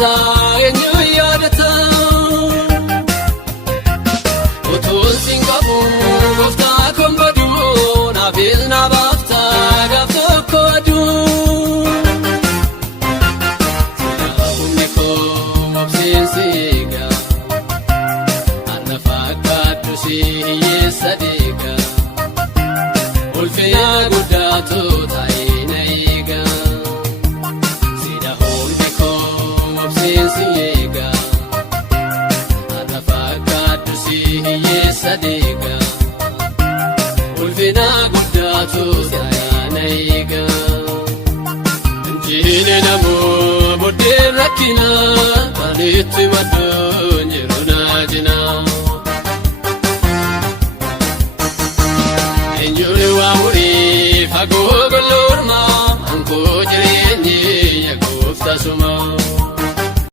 keessa eenyu yaadata utuun siin qabu gooftaa kon badu naafis na baafta gaaf tokko aduu humni koo obsiinsi eega anna fakkaaddu si hiyyeessa deega ulfina guddaatu ta'ee na eega sida humni koo obsiinsi eega anna fakkaaddu si hiyyeessa deega ulfina guddaatu ta'ee na eega injiine namoo boddeen rakkina kanitti maddoon jiru naa jinaa enjoli waamuri fagoo golorma ankoo jireenyi ya goofta suma